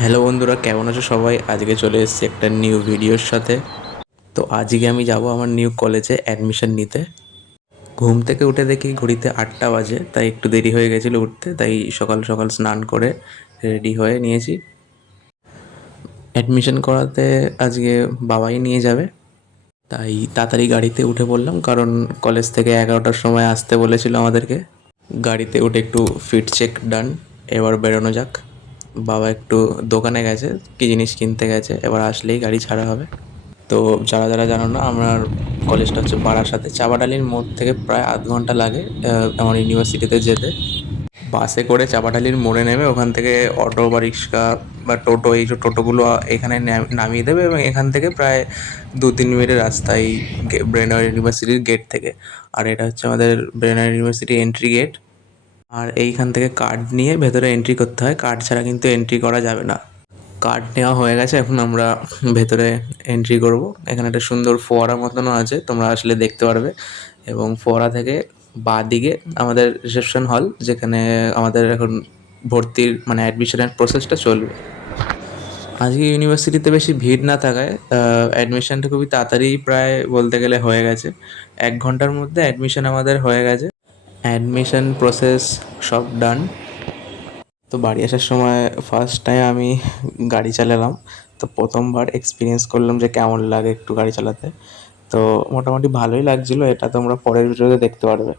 Hello বন্ধুরা, কেমন আছো সবাই? আজকে চলে এসেছি একটা নিউ ভিডিওর সাথে। তো আজকে আমি যাব আমার নিউ কলেজে অ্যাডমিশন নিতে। ঘুম থেকে উঠে দেখি ঘড়িতে 8টা বাজে, তাই একটু দেরি হয়ে গেছিলো উঠতে, তাই সকাল সকাল স্নান করে রেডি হয়ে নিয়েছি। অ্যাডমিশন করাতে আজকে বাবাই নিয়ে যাবে, তাই তাড়াতাড়ি গাড়িতে উঠে পড়লাম, কারণ কলেজ থেকে 11টার সময় আসতে বলেছিল আমাদেরকে। গাড়িতে উঠে একটু ফিট চেক ডান, এবার বেরোনো যাক। বাবা একটু দোকানে গেছে, কী জিনিস কিনতে গেছে, এবার আসলেই গাড়ি ছাড়া হবে। তো যারা যারা জানো না, আমার কলেজটা হচ্ছে বারাসাতে। চাপাডালির মোড় থেকে প্রায় আধ ঘন্টা লাগে আমার ইউনিভার্সিটিতে যেতে। বাসে করে চাপাডালির মোড়ে নেমে ওখান থেকে অটো বা রিক্সা বা টোটো, এই যে টোটোগুলো এখানে নামিয়ে দেবে, এবং এখান থেকে প্রায় 2-3 মিনিটের রাস্তা এই ব্রেনার ইউনিভার্সিটির গেট থেকে। আর এটা হচ্ছে আমাদের ব্রেনার ইউনিভার্সিটি এন্ট্রি গেট। আর এইখান থেকে কার্ড নিয়ে ভেতরে এন্ট্রি করতে হয়, কার্ড ছাড়া কিন্তু এন্ট্রি করা যাবে না। কার্ড নেওয়া হয়ে গেছে, এখন আমরা ভেতরে এন্ট্রি করব। এখানে একটা সুন্দর ফোয়ারা মতনও আছে, তোমরা আসলে দেখতে পারবে। এবং ফোয়ারা থেকে বাঁ দিকে আমাদের রিসেপশন হল, যেখানে আমাদের এখন ভর্তির মানে অ্যাডমিশনের প্রসেসটা চলবে। আজকে ইউনিভার্সিটিতে বেশি ভিড় না থাকায় অ্যাডমিশনটা খুবই তাড়াতাড়ি প্রায় বলতে গেলে হয়ে গেছে। 1 ঘন্টার মধ্যে অ্যাডমিশন আমাদের হয়ে গেছে। অ্যাডমিশন প্রসেস সব ডান। তো বাড়ি আসার সময় ফার্স্ট টাইম আমি গাড়ি চালালাম। তো প্রথমবার এক্সপিরিয়েন্স করলাম যে কেমন লাগে একটু গাড়ি চালাতে। তো মোটামুটি ভালোই লাগছিলো, এটা তোমরা পরের ভিডিওতে দেখতে পারবে।